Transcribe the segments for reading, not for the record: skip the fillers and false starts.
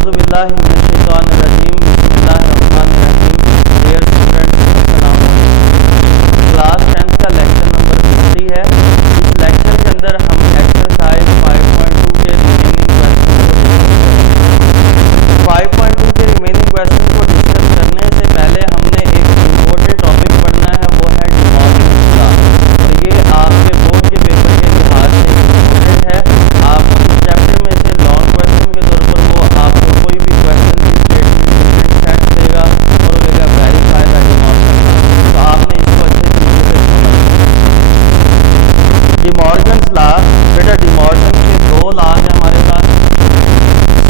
औज़ुबिल्लाहिमिनश्शैतानिर्रजीम बिस्मिल्लाहिर्रहमानिर्रहीम। Dear students, अस्सलाम वालेकुम। क्लास 10th का लेक्चर नंबर 50 है। इस लेक्चर के अंदर हम एक्सरसाइज 5.2 के रिमेनिंग क्वेश्चन को डिस्कस करने से पहले हमने एक इम्पोर्टेंट टॉपिक पढ़ना है, वो है डिमॉर्गन्स लॉ। और ये आपके बोर्ड के पेपर के लिहाज से इम्पोर्टेंट है। आप इस चैप्टर में से लॉन्ग क्वेश्चन के तौर पर वो आपको कोई भी क्वेश्चन की स्टेटमेंट सेट देगा और बोलेगा वेरीफाई द डिमॉर्गन्स लॉ। तो आपने इसको अच्छे तरीके से सुनना। डिमॉर्गन्स लॉ, बेटा डिमॉर्गन के दो लॉ हैं हमारे पास।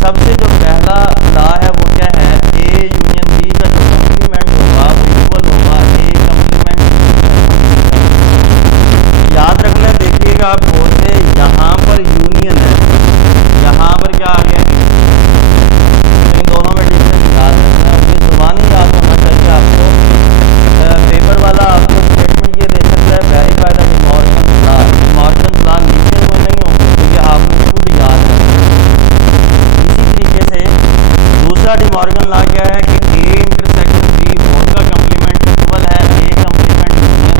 सबसे जो पहला लॉ है वो क्या है, ए यूनियन बी का जो कम्प्लीमेंट होगा वो इक्वल होगा ए कम्प्लीमेंट। याद रखना, देखिएगा आप बोर्ड पे यहाँ पर यूनियन है, यहाँ पर क्या आ गया, इन दोनों में डिफरेंस याद रखना। ये जुबानी याद होना चाहिए आपको। पेपर वाला आपको स्टेटमेंट ये दे सकता है verify the De Morgan's law. De Morgan's law लिखे हुए नहीं होंगे क्योंकि आपने खुद याद है। इसी तरीके से दूसरा डिमॉर्गन लॉ क्या है कि ए इंटरसेक्शन बी बोथ का कम्प्लीमेंट इक्वल है ए कम्प्लीमेंट यूनियन।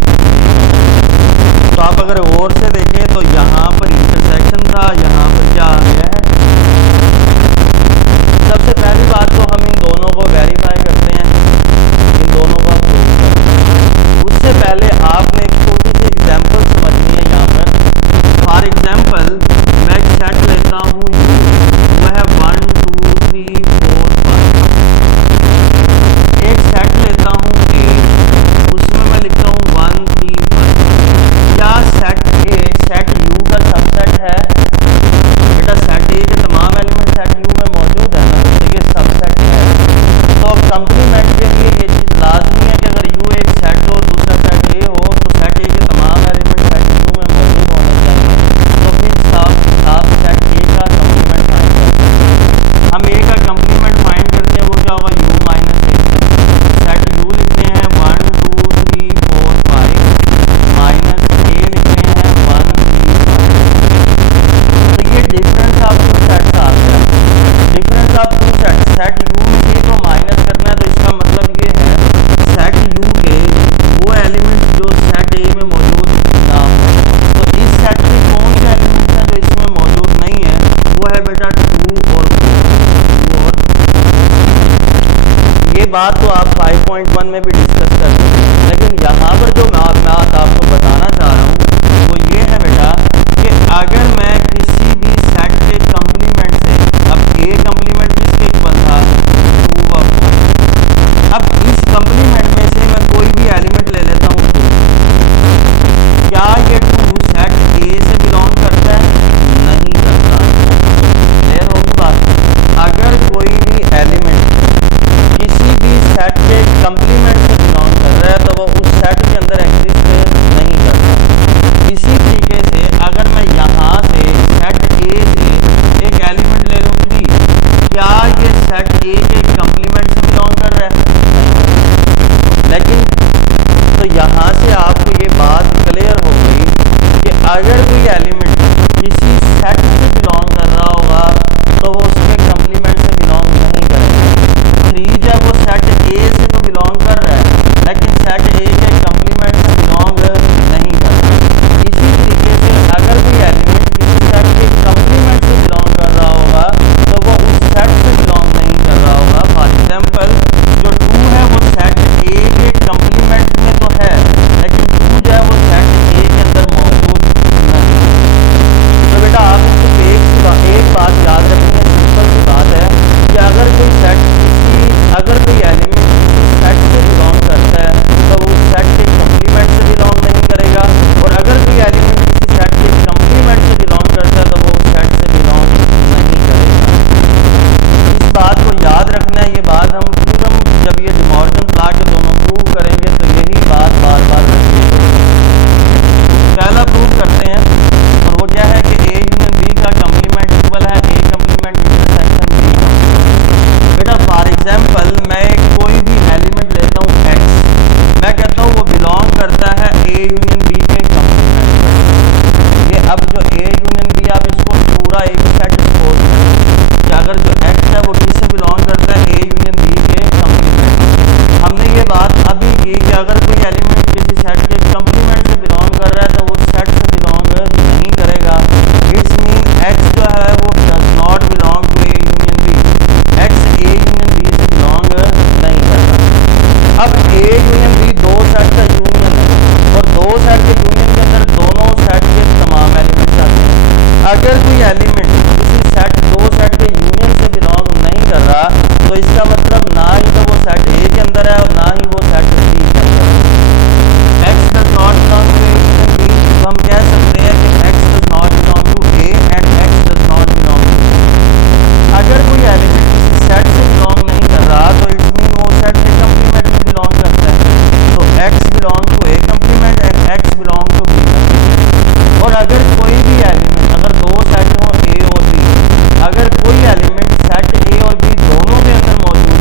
तो आप अगर गौर से देखें तो यहाँ पर इंटरसेक्शन था, यहाँ पर क्या आ गया है। सबसे पहली बात तो हम इन दोनों को वेरीफाई करते हैं, इन दोनों को हम प्रूव करते हैं। उससे पहले आपने एक छोटी सी एग्जाम्पल समझनी है। यहाँ पर फॉर एग्जाम्पल मैं एक सेट लेता हूँ, वो है 1 2 3 4 5। एक सेट लेता हूँ ए, उसमें मैं लिखता हूँ 1 3 5। क्या सेट ए सेट यू का सबसेट है? बेटा सेट ए के तमाम एलिमेंट सेट यू में मौजूद है ना, तो ये सबसेट है। तो कंप्लीमेंट के लिए ये चीज़ लाजमी है कि अगर यू एक सेट हो, दूसरा सेट ए हो, तो सेट ए के तमाम एलिमेंट सेट यू में मौजूद होने चाहिए। तो फिर आप सेट ए का कम्प्लीमेंट फाइंड करते हैं। हम ए का कम्प्लीमेंट फाइंड करते हैं, वो क्या होगा यू माइनस ए। सेट यू लिखते हैं 1 2 3 4 5 माइनस ए लिखते हैं 1 3 5। तो ये डिफरेंस ऑफ टू सेट्स आ गया। Difference of two set, set U में ए को माइनस करना है, तो इसका मतलब ये है सेट यू के वो एलिमेंट जो सेट ए में मौजूद ना हो। तो इस सेट में कौन से एलिमेंट्स हैं जो इसमें मौजूद नहीं है? वो है बेटा 2 और 4। ये बात तो आप 5.1 में भी डिस्कस कर सकते हैं, लेकिन यहाँ पर जो मैं आपको बताना चाह रहा हूँ वो ये है बेटा कि अगर मैं किसी भी सेट के कम्प्लीमेंट से, अब ए कम्प्लीमेंट किसके इक्वल था 2 और 5। अब इस कम्प्लीमेंट में से मैं कोई भी एलिमेंट ले लेता हूँ 2। क्या ये 2 सेट ए से बिलोंग करता है? नहीं करता। क्लियर होगी बात? अगर कोई भी एलिमेंट किसी भी सेट के कम्प्लीमेंट से बिलोंग कर रहा है तो वो उस सेट के अंदर एग्जिस्ट नहीं करता। इसी तरीके से अगर मैं यहाँ से सेट ए से एक एलिमेंट ले लूँ 3, क्या ये सेट ए के कम्प्लीमेंट से बिलोंग कर रहा है? लेकिन तो यहाँ से आपको ये बात क्लियर हो गई कि अगर कोई एलिमेंट किसी सेट से बिलोंग कर रहा होगा तो वो उसके कम्प्लीमेंट से बिलोंग नहीं करेगा। 3 जब वो सेट ए से तो बिलोंग कर रहा है, लेकिन सेट ए के कम्प्लीमेंट से बिलोंग नहीं कर रहा। इसी तरीके से अगर कोई एलिमेंट किसी सेट के कम्प्लीमेंट से बिलोंग कर रहा होगा तो वो उस सेट से बिलोंग नहीं कर रहा होगा। फॉर एग्जाम्पल जो 2 है वो सेट ए के कम्प्लीमेंट में तो है, लेकिन 2 जो है वो सेट ए के अंदर मौजूद नहीं है। इसका मतलब ना ही तो वो सेट ए के अंदर है और ना ही वो सेट बी के अंदर है। X does not belong to A and B, तो हम कह सकते हैं कि X does not belong to A and X does not belong to B. अगर कोई एलिमेंट किसी सेट से बिलोंग नहीं कर रहा तो इट मीन वो सेट के कंप्लीमेंट में बिलोंग करता है। तो X belong to A complement and X belong to B complement. और अगर कोई भी एलिमेंट, अगर दो सेट हो ए और बी, अगर कोई एलिमेंट सेट ए और बी दोनों के अंदर मौजूद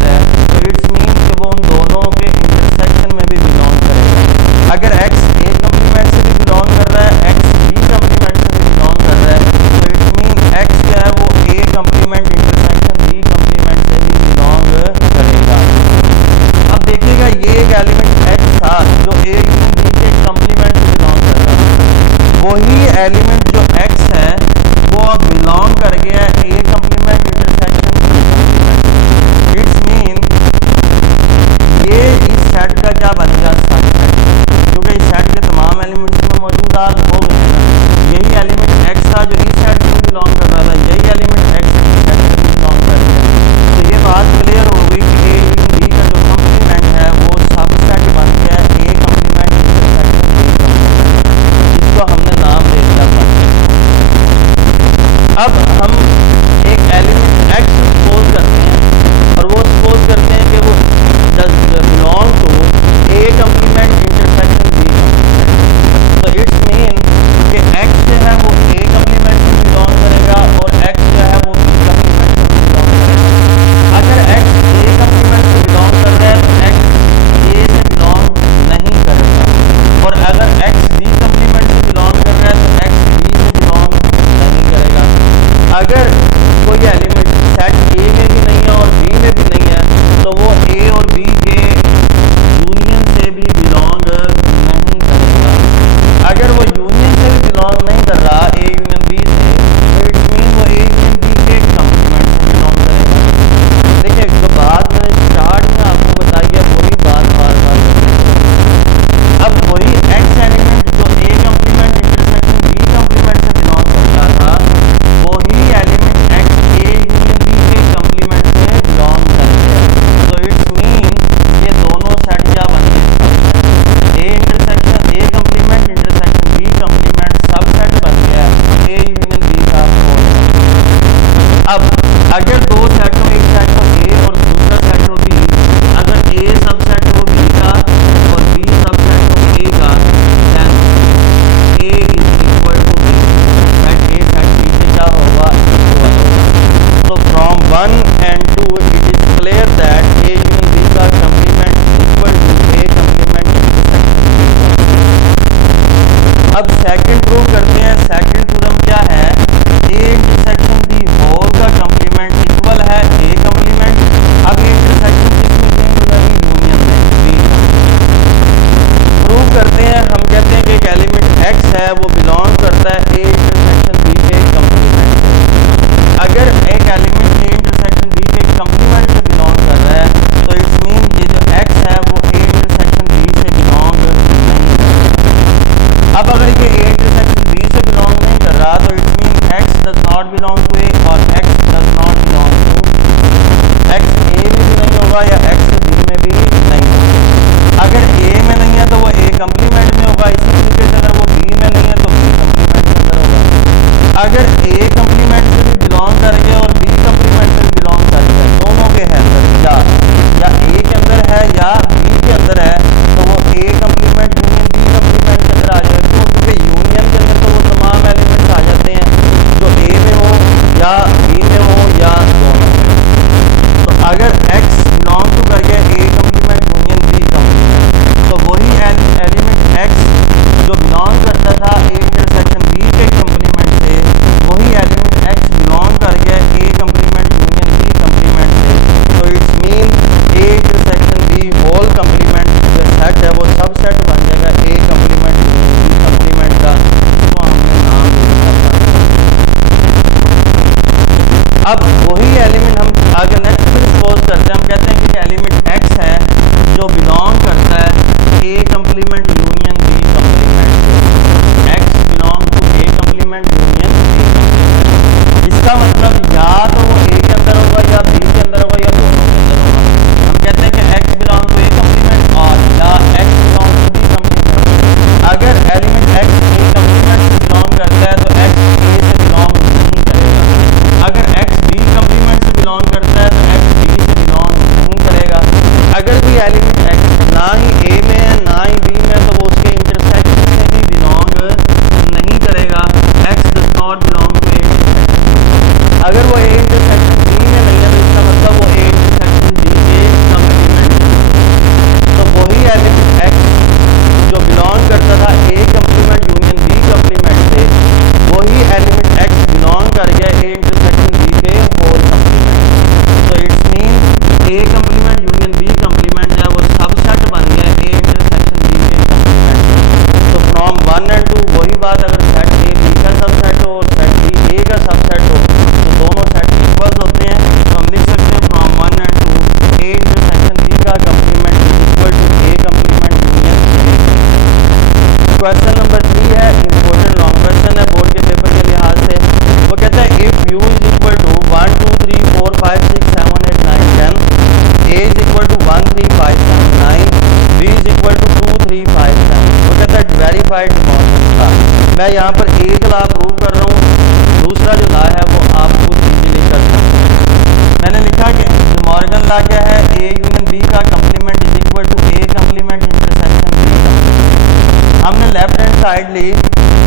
साइडली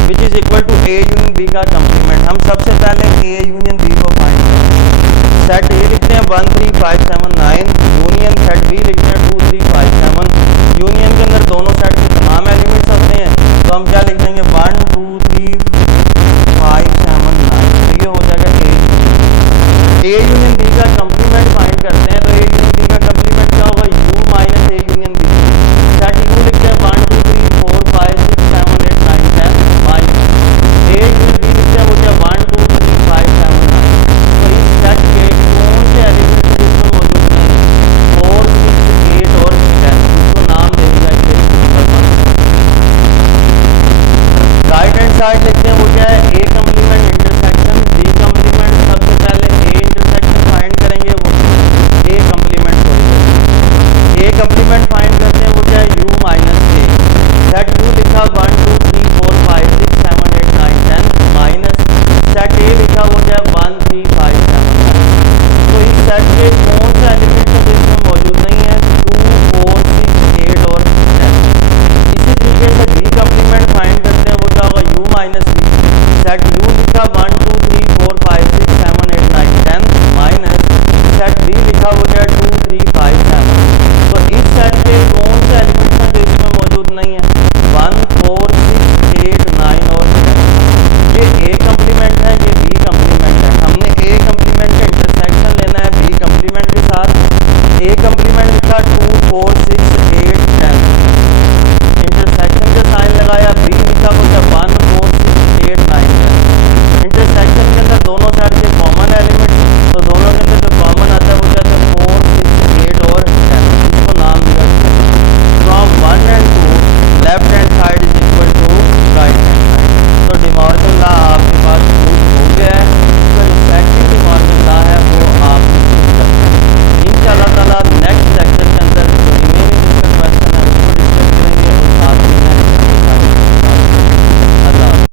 which is equal to A union B का कंप्लीमेंट। हम सबसे पहले ए यूनियन बी को फाइंड करते हैं। सेट ए लिखते हैं 1 3 5 7 9, यूनियन सेट बी लिखते हैं 2 3 5 7। यूनियन के अंदर दोनों सेट के तमाम एलिमेंट्स होते हैं, तो हम क्या लिख देंगे 1 2 3 5 7 9। तो ये हो जाएगा ए यूनियन बी का कंप्लीमेंट फाइंड करते हैं। तो ए यूनियन बी का कंप्लीमेंट क्या होगा, U minus A union B. Set U लिखते हैं 1 2 3 4 5 6 7 8 9 10 माइनस ए यूनियन बी लिखते हैं वो क्या 1 2 3 5 7 9। तो इस सेट के कौन से एलिमेंट्स इसमें मौजूद हैं, 4 6 8 और 10, उसको नाम दे दिया राइट हैंड साइड लिखते हैं वो क्या है, ए कंप्लीमेंट इंटरसेक्शन बी कंप्लीमेंट। सबसे पहले ए इंटरसेक्शन फाइंड करेंगे, वो ए कंप्लीमेंट ए कंप्लीमेंट फाइंड करते हैं वो क्या है, you minus A. Set you लिखा 1 2 3 4 5 6 7 8 9 10 माइनस सेट ए लिखा वो क्या है 1 3 5 7 9। तो इस सेट के कौन से एलिमेंट्स हैं जो इसमें मौजूद नहीं है, 2 4 6 8 और 10। इसी तरीके से बी कंप्लीमेंट फाइंड करते हैं वो क्या होगा, U minus B. Set you